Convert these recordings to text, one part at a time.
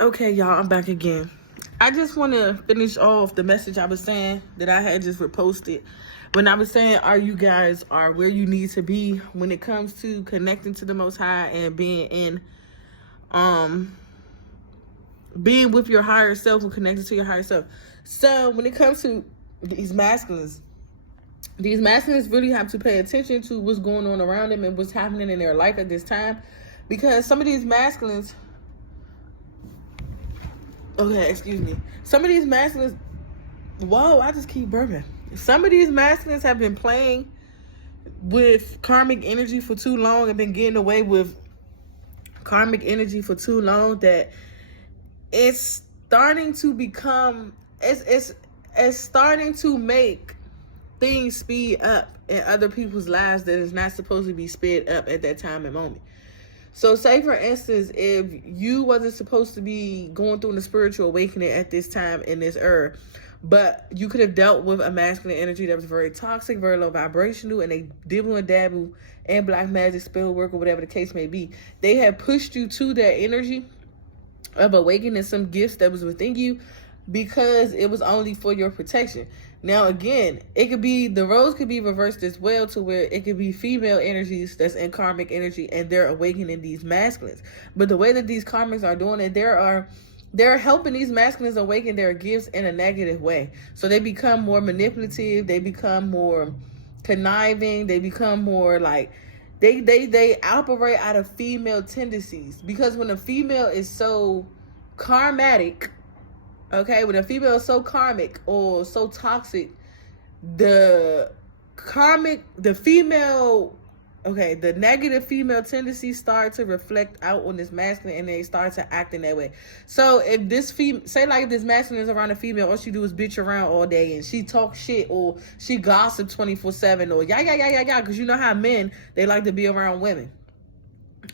Okay, y'all, I'm back again. I just want to finish off the message I was saying that I had just reposted. When I was saying, are you guys are where you need to be when it comes to connecting to the Most High and um being with your higher self and connected to your higher self. So when it comes to these masculines really have to pay attention to what's going on around them and what's happening in their life at this time, because some of these masculines some of these masculines, whoa, I just keep burping. Some of these masculines have been playing with karmic energy for too long and been getting away with karmic energy for too long that it's starting to become, it's starting to make things speed up in other people's lives that is not supposed to be sped up at that time and moment. So say, for instance, if you wasn't supposed to be going through the spiritual awakening at this time in this era, but you could have dealt with a masculine energy that was very toxic, very low vibrational, and they dibble and dabble and black magic, spell work, or whatever the case may be. They had pushed you to that energy of awakening some gifts that was within you because it was only for your protection. Now, again, it could be, the roles could be reversed as well, to where it could be female energies that's in karmic energy and they're awakening these masculines. But the way that these karmics are doing it, they're helping these masculines awaken their gifts in a negative way. So they become more manipulative, they become more conniving, they become more like, they operate out of female tendencies. Because when a female is so karmatic, okay, when a female is so karmic or so toxic, the negative female tendencies start to reflect out on this masculine, and they start to act in that way. So if this say like this masculine is around a female, all she do is bitch around all day and she talk shit or she gossip 24/7 or yeah, because you know how men, they like to be around women.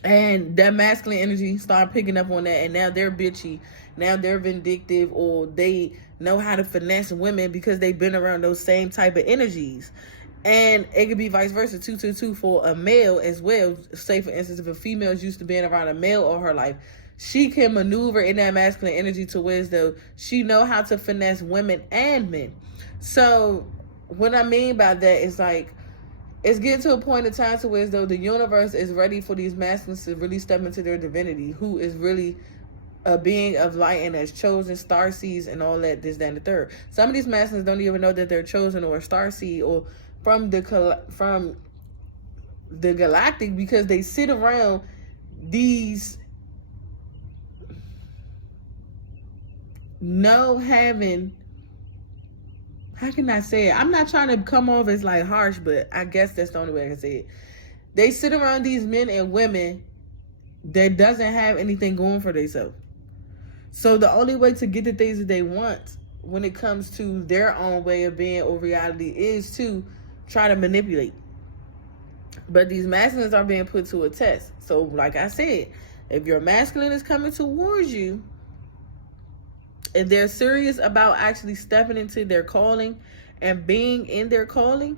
And that masculine energy start picking up on that, and now they're bitchy, now they're vindictive, or they know how to finesse women because they've been around those same type of energies. And it could be vice versa, 222 for a male as well. Say, for instance, if a female is used to being around a male all her life, she can maneuver in that masculine energy to where though she know how to finesse women and men. So what I mean by that is like, it's getting to a point in time to where as though the universe is ready for these masculines to really step into their divinity, who is really a being of light and has chosen star seeds and all that, this, that, and the third. Some of these masculines don't even know that they're chosen or a star seed or from the galactic, because they sit around these how can I say it? I'm not trying to come off as like harsh, but I guess that's the only way I can say it. They sit around these men and women that doesn't have anything going for themselves. So the only way to get the things that they want when it comes to their own way of being or reality is to try to manipulate. But these masculines are being put to a test. So like I said, if your masculine is coming towards you, if they're serious about actually stepping into their calling and being in their calling,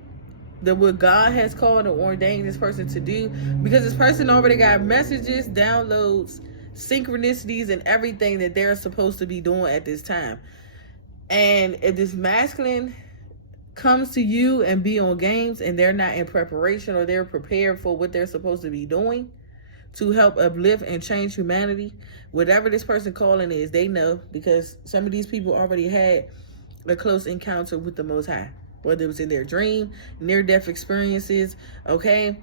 that what God has called and ordained this person to do, because this person already got messages, downloads, synchronicities, and everything that they're supposed to be doing at this time. And if this masculine comes to you and be on games and they're not in preparation or they're prepared for what they're supposed to be doing to help uplift and change humanity, whatever this person calling is, they know, because some of these people already had a close encounter with the Most High, whether it was in their dream, near-death experiences, okay?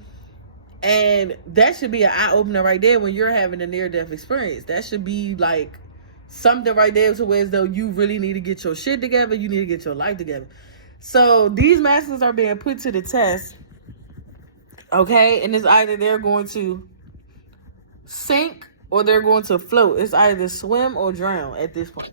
And that should be an eye-opener right there when you're having a near-death experience. That should be like something right there to where as though you really need to get your shit together, you need to get your life together. So these masters are being put to the test, okay? And it's either they're going to sink or they're going to float. It's either swim or drown at this point.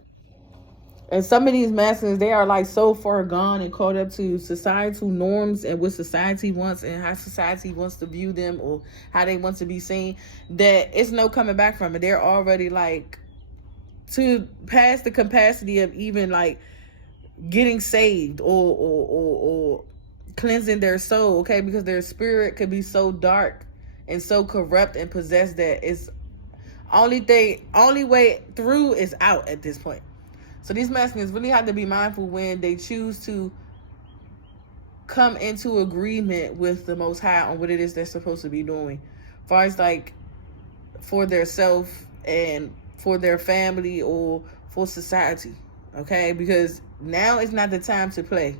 And some of these masculines, they are like so far gone and caught up to societal norms and what society wants and how society wants to view them or how they want to be seen, that it's no coming back from it. They're already like to past the capacity of even like getting saved or cleansing their soul, okay? Because their spirit could be so dark and so corrupt and possessed that it's Only way through is out at this point. So these masculines really have to be mindful when they choose to come into agreement with the Most High on what it is they're supposed to be doing, as far as like for their self and for their family or for society. Okay, because now is not the time to play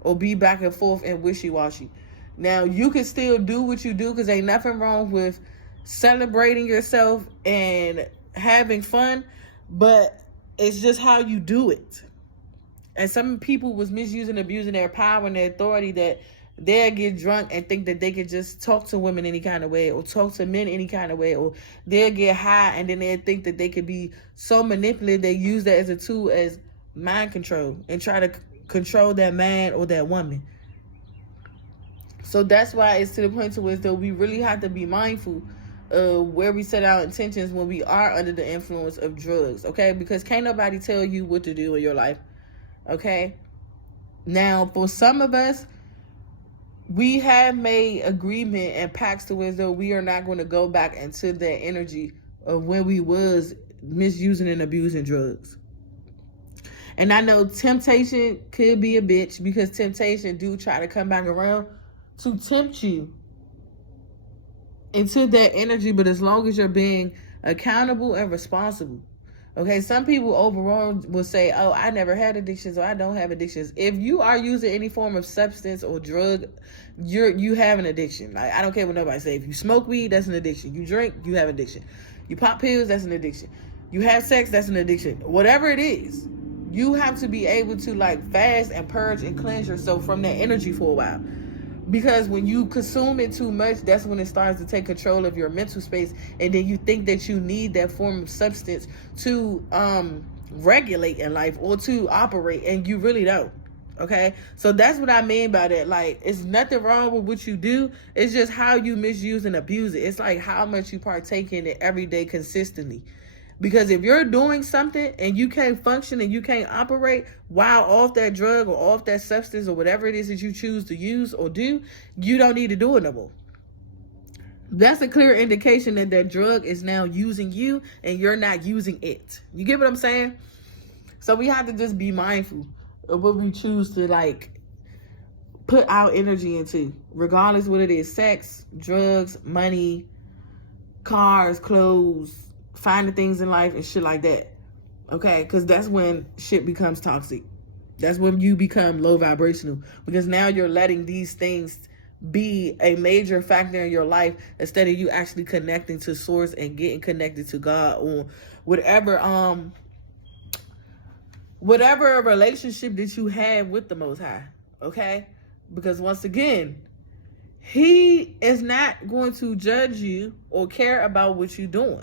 or be back and forth and wishy-washy. Now you can still do what you do, because ain't nothing wrong with celebrating yourself and having fun, but it's just how you do it. And some people was misusing, abusing their power and their authority, that they'll get drunk and think that they can just talk to women any kind of way or talk to men any kind of way, or they'll get high and then they'll think that they could be so manipulative. They use that as a tool as mind control and try to control that man or that woman. So that's why it's to the point to where though we really have to be mindful of where we set our intentions when we are under the influence of drugs, okay? Because can't nobody tell you what to do in your life, okay? Now, for some of us, we have made agreement and pacts to where though we are not going to go back into that energy of when we was misusing and abusing drugs. And I know temptation could be a bitch, because temptation do try to come back around to tempt you into that energy, but as long as you're being accountable and responsible. Okay, some people overall will say, oh, I never had addictions, or I don't have addictions. If you are using any form of substance or drug, you have an addiction. Like, I don't care what nobody say. If you smoke weed, that's an addiction. You drink, you have addiction. You pop pills, that's an addiction. You have sex, that's an addiction. Whatever it is, you have to be able to like fast and purge and cleanse yourself from that energy for a while. Because when you consume it too much, that's when it starts to take control of your mental space, and then you think that you need that form of substance to regulate in life or to operate, and you really don't. Okay, so that's what I mean by that. Like, it's nothing wrong with what you do, it's just how you misuse and abuse it. It's like how much you partake in it every day consistently. Because if you're doing something and you can't function and you can't operate while off that drug or off that substance or whatever it is that you choose to use or do, you don't need to do it no more. That's a clear indication that that drug is now using you and you're not using it. You get what I'm saying? So we have to just be mindful of what we choose to like put our energy into, regardless what it is: sex, drugs, money, cars, clothes, finding things in life and shit like that. Okay, because that's when shit becomes toxic. That's when you become low vibrational, because now you're letting these things be a major factor in your life instead of you actually connecting to source and getting connected to God or whatever relationship that you have with the Most High. Okay, because once again, He is not going to judge you or care about what you're doing.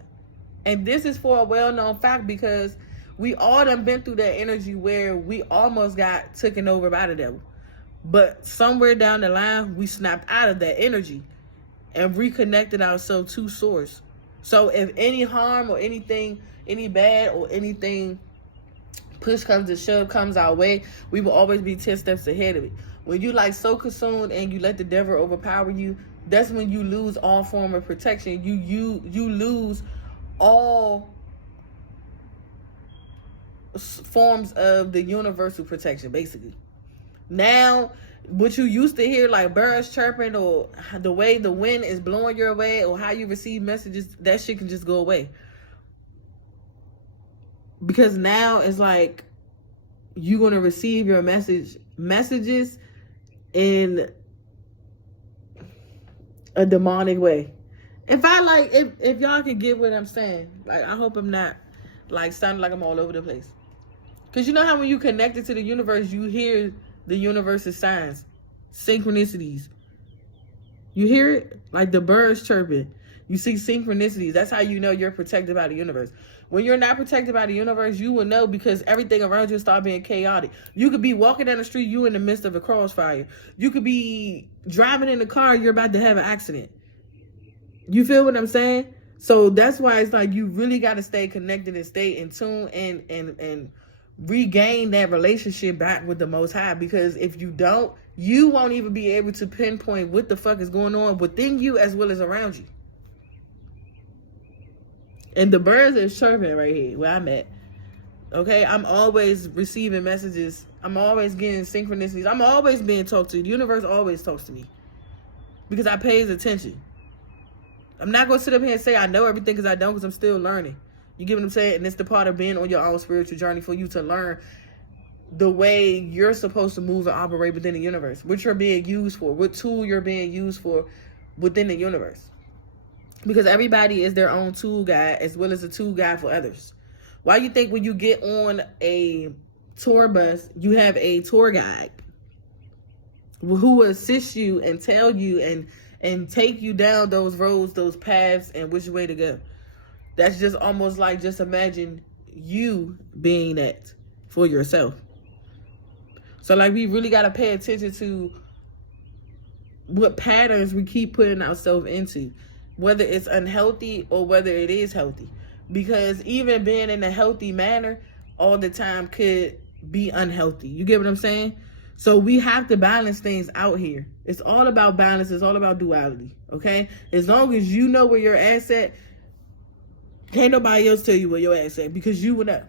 And this is for a well-known fact, because we all done been through that energy where we almost got taken over by the devil. But somewhere down the line, we snapped out of that energy and reconnected ourselves to source. So if any harm or anything, any bad or anything push comes to shove comes our way, we will always be 10 steps ahead of it. When you like so consumed and you let the devil overpower you, that's when you lose all form of protection. You lose all forms of the universal protection, basically. Now, what you used to hear, like birds chirping or the way the wind is blowing your way or how you receive messages, that shit can just go away. Because now it's like you're going to receive your messages in a demonic way. If y'all can get what I'm saying, like, I hope I'm not like sounding like I'm all over the place. Because you know how when you connected to the universe, you hear the universe's signs, synchronicities. You hear it like the birds chirping. You see synchronicities. That's how you know you're protected by the universe. When you're not protected by the universe, you will know, because everything around you start being chaotic. You could be walking down the street, you in the midst of a crossfire. You could be driving in the car, you're about to have an accident. You feel what I'm saying? So that's why it's like you really got to stay connected and stay in tune and regain that relationship back with the Most High. Because if you don't, you won't even be able to pinpoint what the fuck is going on within you as well as around you. And the birds are chirping right here where I'm at. Okay, I'm always receiving messages. I'm always getting synchronicities. I'm always being talked to. The universe always talks to me because I pays attention. I'm not going to sit up here and say I know everything because I don't, because I'm still learning. You get what I'm saying? And it's the part of being on your own spiritual journey for you to learn the way you're supposed to move and operate within the universe, what you're being used for, what tool you're being used for within the universe. Because everybody is their own tool guide as well as a tool guide for others. Why you think when you get on a tour bus, you have a tour guide who will assist you and tell you and take you down those roads, those paths, and which way to go? That's just almost like, just imagine you being that for yourself. So like, we really got to pay attention to what patterns we keep putting ourselves into, whether it's unhealthy or whether it is healthy. Because even being in a healthy manner all the time could be unhealthy. You get what I'm saying? So we have to balance things out here. It's all about balance. It's all about duality. Okay? As long as you know where your ass at, can't nobody else tell you where your ass at, because you will know.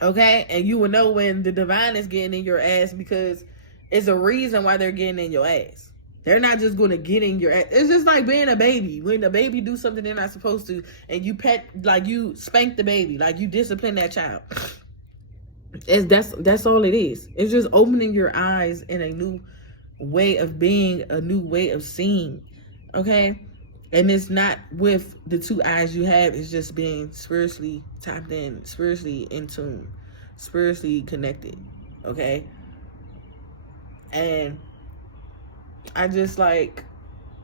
Okay? And you will know when the divine is getting in your ass, because it's a reason why they're getting in your ass. They're not just going to get in your ass. It's just like being a baby. When a baby do something they're not supposed to, and you pet, like you spank the baby, like you discipline that child. That's all it is. It's just opening your eyes in a new way of being, a new way of seeing. Okay? And it's not with the two eyes you have. It's just being spiritually tapped in, spiritually in tune, spiritually connected. Okay? And I just like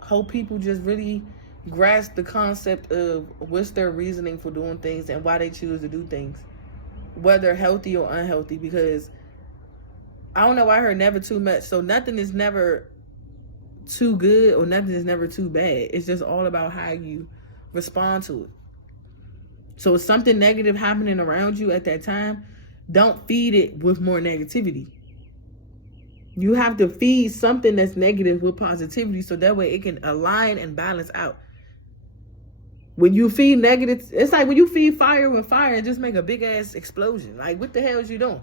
hope people just really grasp the concept of what's their reasoning for doing things and why they choose to do things, whether healthy or unhealthy. Because I don't know, I heard never too much. So nothing is never too good or nothing is never too bad. It's just all about how you respond to it. So if something negative happening around you at that time, don't feed it with more negativity. You have to feed something that's negative with positivity, so that way it can align and balance out. When you feed negative, it's like when you feed fire with fire and just make a big ass explosion. Like, what the hell is you doing?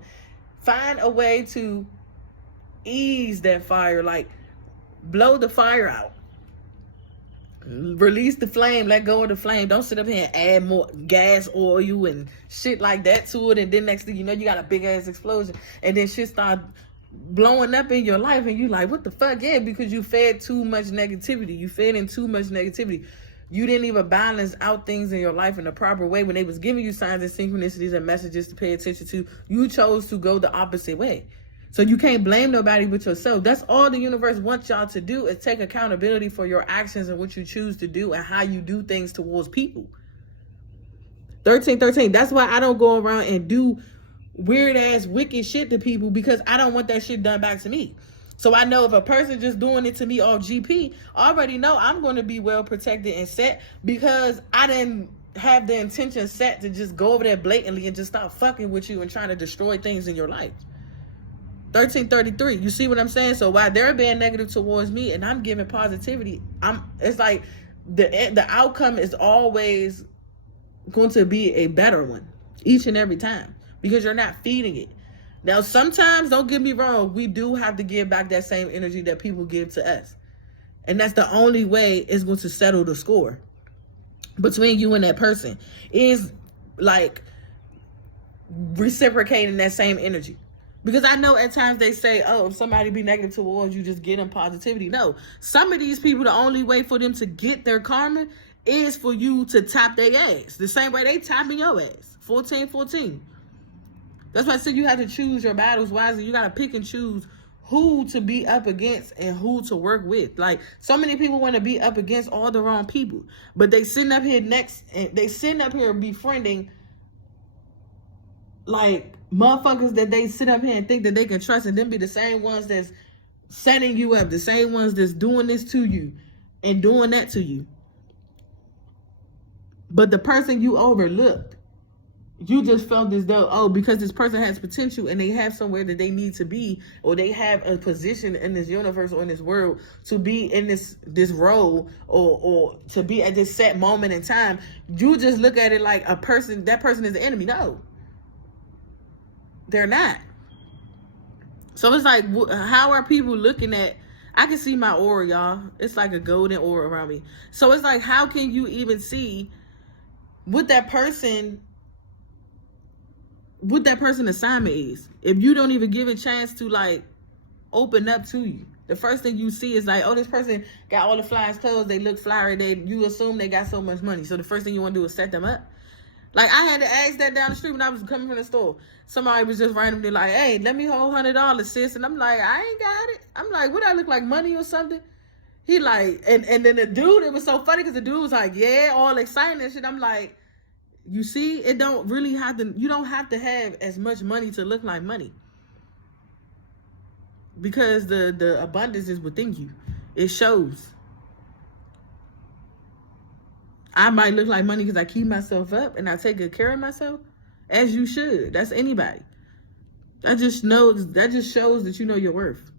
Find a way to ease that fire, like blow the fire out. Release the flame, let go of the flame. Don't sit up here and add more gas, oil, and shit like that to it. And then next thing you know, you got a big ass explosion. And then shit start blowing up in your life, and you like, what the fuck? Yeah, because you fed too much negativity. You fed in too much negativity. You didn't even balance out things in your life in the proper way. When they was giving you signs and synchronicities and messages to pay attention to, you chose to go the opposite way. So you can't blame nobody but yourself. That's all the universe wants y'all to do, is take accountability for your actions and what you choose to do and how you do things towards people. 1313. That's why I don't go around and do weird ass wicked shit to people, because I don't want that shit done back to me. So I know if a person just doing it to me off GP, I already know I'm going to be well protected and set, because I didn't have the intention set to just go over there blatantly and just start fucking with you and trying to destroy things in your life. 1333. You see what I'm saying? So while they're being negative towards me and I'm giving positivity, it's like the outcome is always going to be a better one each and every time, because you're not feeding it. Now, sometimes, don't get me wrong, we do have to give back that same energy that people give to us. And that's the only way it's going to settle the score between you and that person, is like reciprocating that same energy. Because I know at times they say, oh, if somebody be negative towards you, just get them positivity. No, some of these people, the only way for them to get their karma is for you to tap their ass. The same way they tapping your ass. 1414. That's why I said you have to choose your battles wisely. You got to pick and choose who to be up against and who to work with. Like, so many people want to be up against all the wrong people, but they sitting up here befriending like motherfuckers that they sit up here and think that they can trust, and them be the same ones that's setting you up, the same ones that's doing this to you and doing that to you. But the person you overlooked, you just felt as though, oh, because this person has potential and they have somewhere that they need to be, or they have a position in this universe or in this world to be in this role, or to be at this set moment in time, you just look at it like that person is the enemy. No, they're not. So it's like, how are people looking at, I can see my aura, y'all. It's like a golden aura around me. So it's like, how can you even see what that person assignment is if you don't even give a chance to like open up to you? The first thing you see is like, oh, this person got all the flyest clothes, they look flyer, you assume they got so much money. So the first thing you want to do is set them up. Like, I had to ask that down the street when I was coming from the store. Somebody was just randomly like, hey, let me hold $100, sis. And I'm like, I ain't got it. I'm like, what, I look like money or something? He like, and then the dude, it was so funny because the dude was like, yeah, all excited and shit. I'm like, you see, you don't have to have as much money to look like money. Because the abundance is within you. It shows. I might look like money because I keep myself up and I take good care of myself, as you should. That's anybody. That just shows that you know your worth.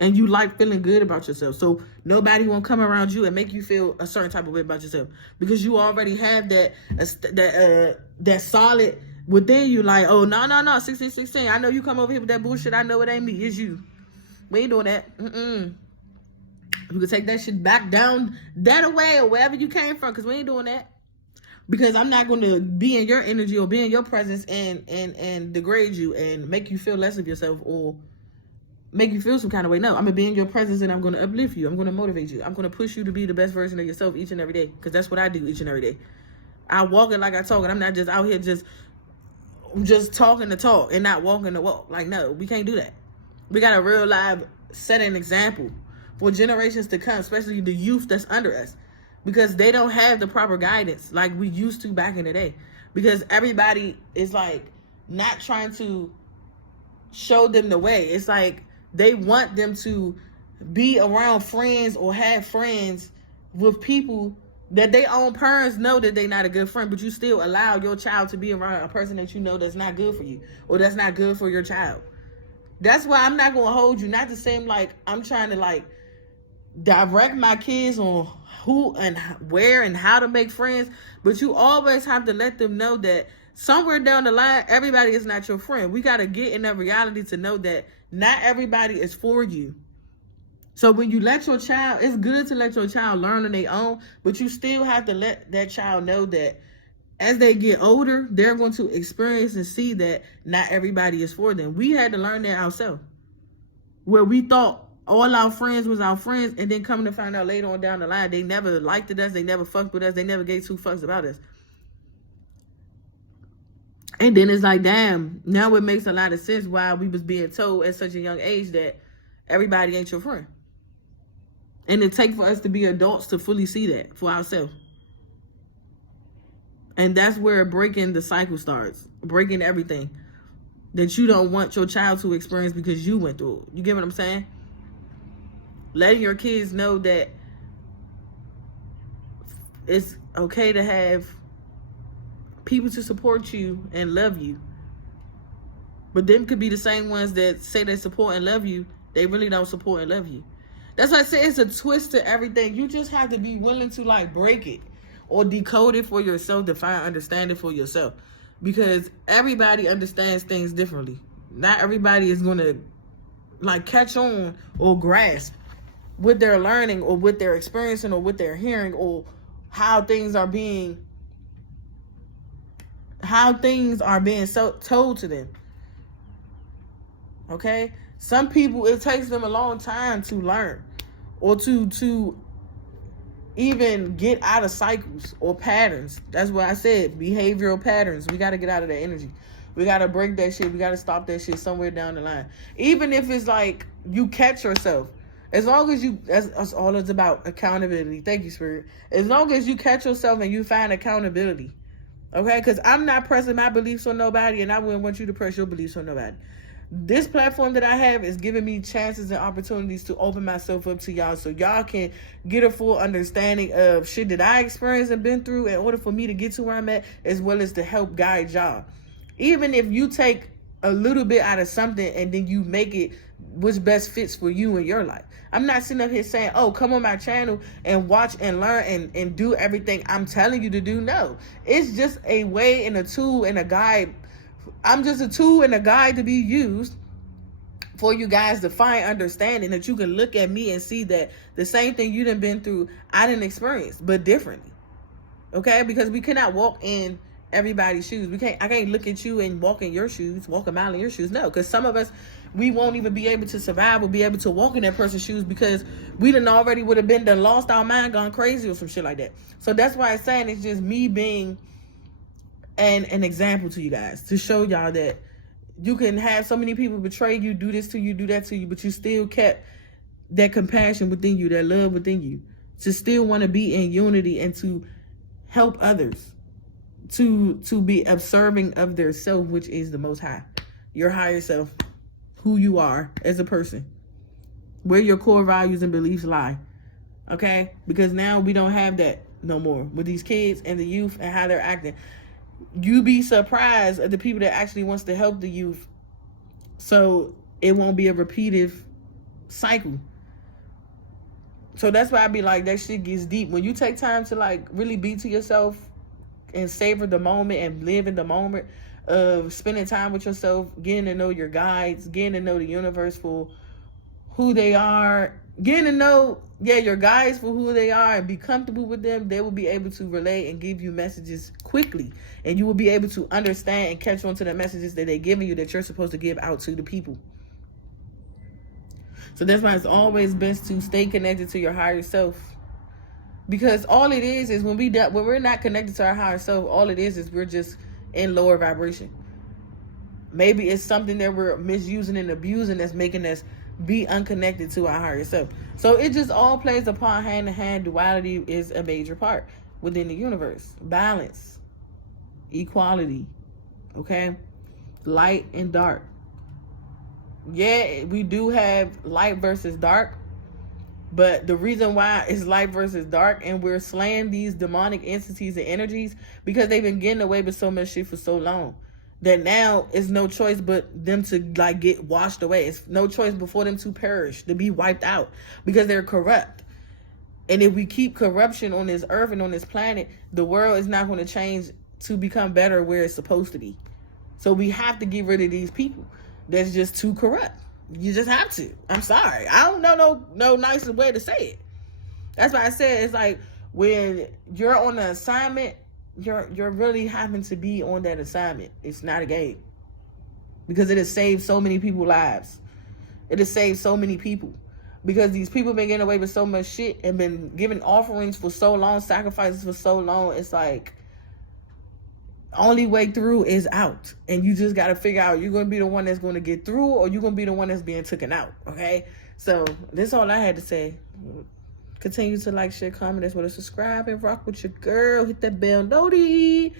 And you like feeling good about yourself. So nobody won't come around you and make you feel a certain type of way about yourself. Because you already have that solid within you. Like, oh, no, 16. I know you come over here with that bullshit. I know it ain't me. It's you. We ain't doing that. You can take that shit back down that away or wherever you came from, because we ain't doing that. Because I'm not going to be in your energy or be in your presence and degrade you and make you feel less of yourself or make you feel some kind of way. No, I'm going to be in your presence and I'm going to uplift you. I'm going to motivate you. I'm going to push you to be the best version of yourself each and every day, because that's what I do each and every day. I walk it like I talk, and I'm not just out here just talking the talk and not walking the walk. Like, no, we can't do that. We got to real live set an example for generations to come, especially the youth that's under us, because they don't have the proper guidance like we used to back in the day, because everybody is like not trying to show them the way. It's like they want them to be around friends or have friends with people that their own parents know that they're not a good friend, but you still allow your child to be around a person that you know that's not good for you or that's not good for your child. That's why I'm not going to hold you. Not the same like I'm trying to like direct my kids on who and where and how to make friends, but you always have to let them know that somewhere down the line, everybody is not your friend. We got to get in that reality to know that not everybody is for you. So when you let your child, it's good to let your child learn on their own, but you still have to let that child know that as they get older, they're going to experience and see that not everybody is for them. We had to learn that ourselves, where we thought all our friends was our friends, and then coming to find out later on down the line, they never liked us, they never fucked with us, they never gave two fucks about us. And then it's like, damn, now it makes a lot of sense why we was being told at such a young age that everybody ain't your friend. And it takes for us to be adults to fully see that for ourselves. And that's where breaking the cycle starts. Breaking everything that you don't want your child to experience because you went through it. You get what I'm saying? Letting your kids know that it's okay to have people to support you and love you. But them could be the same ones that say they support and love you. They really don't support and love you. That's why I say it's a twist to everything. You just have to be willing to like break it or decode it for yourself, define, understand it for yourself. Because everybody understands things differently. Not everybody is going to like catch on or grasp what they're learning or what they're experiencing or what they're hearing or how things are being so told to them. Okay? Some people, it takes them a long time to learn or to even get out of cycles or patterns. That's what I said, behavioral patterns. We got to get out of that energy. We got to break that shit. We got to stop that shit somewhere down the line. Even if it's like you catch yourself. As long as that's all it's about, accountability. Thank you, Spirit. As long as you catch yourself and you find accountability. Okay? Because I'm not pressing my beliefs on nobody, and I wouldn't want you to press your beliefs on nobody. This platform that I have is giving me chances and opportunities to open myself up to y'all, so y'all can get a full understanding of shit that I experienced and been through in order for me to get to where I'm at, as well as to help guide y'all. Even if you take a little bit out of something and then you make it what's best fits for you in your life. I'm not sitting up here saying, oh, come on my channel and watch and learn and do everything I'm telling you to do. No, it's just a way and a tool and a guide. I'm just a tool and a guide to be used for you guys to find understanding, that you can look at me and see that the same thing you done been through, I didn't experience, but differently. Okay? Because we cannot walk in everybody's shoes. I can't look at you and walk in your shoes, walk a mile in your shoes. No, because some of us, we won't even be able to survive or be able to walk in that person's shoes because we done already would have been done lost our mind, gone crazy or some shit like that. So that's why I'm saying it's just me being an example to you guys, to show y'all that you can have so many people betray you, do this to you, do that to you, but you still kept that compassion within you, that love within you, to still want to be in unity and to help others, to be observing of their self, which is the Most High, your higher self, who you are as a person, where your core values and beliefs lie. Okay? Because now we don't have that no more with these kids and the youth and how they're acting. You be surprised at the people that actually wants to help the youth, so it won't be a repetitive cycle. So that's why I be like, that shit gets deep. When you take time to like really be to yourself and savor the moment and live in the moment of spending time with yourself, getting to know your guides, getting to know the universe for who they are, getting to know, your guides for who they are, and be comfortable with them, they will be able to relay and give you messages quickly. And you will be able to understand and catch on to the messages that they're giving you, that you're supposed to give out to the people. So that's why it's always best to stay connected to your higher self. Because all it is when we're not connected to our higher self, all it is we're just in lower vibration. Maybe it's something that we're misusing and abusing that's making us be unconnected to our higher self. So it just all plays upon hand-to-hand. Duality is a major part within the universe. Balance, equality, okay? Light and dark. Yeah, we do have light versus dark, but the reason why it's light versus dark and we're slaying these demonic entities and energies, because they've been getting away with so much shit for so long that now it's no choice but them to like get washed away. It's no choice before them to perish, to be wiped out, because they're corrupt. And if we keep corruption on this earth and on this planet, the world is not going to change to become better where it's supposed to be. So we have to get rid of these people that's just too corrupt. You just have to. I'm sorry. I don't know no nicer way to say it. That's why I said it's like when you're on an assignment, you're really having to be on that assignment. It's not a game. Because it has saved so many people's lives. It has saved so many people. Because these people been getting away with so much shit and been giving offerings for so long, sacrifices for so long. It's like, only way through is out. And you just got to figure out, you're going to be the one that's going to get through, or you're going to be the one that's being taken out. Okay? So that's all I had to say. Continue to like, share, comment, as well as subscribe and rock with your girl. Hit that bell noti.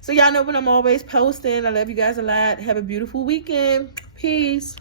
So y'all know when I'm always posting. I love you guys a lot. Have a beautiful weekend. Peace.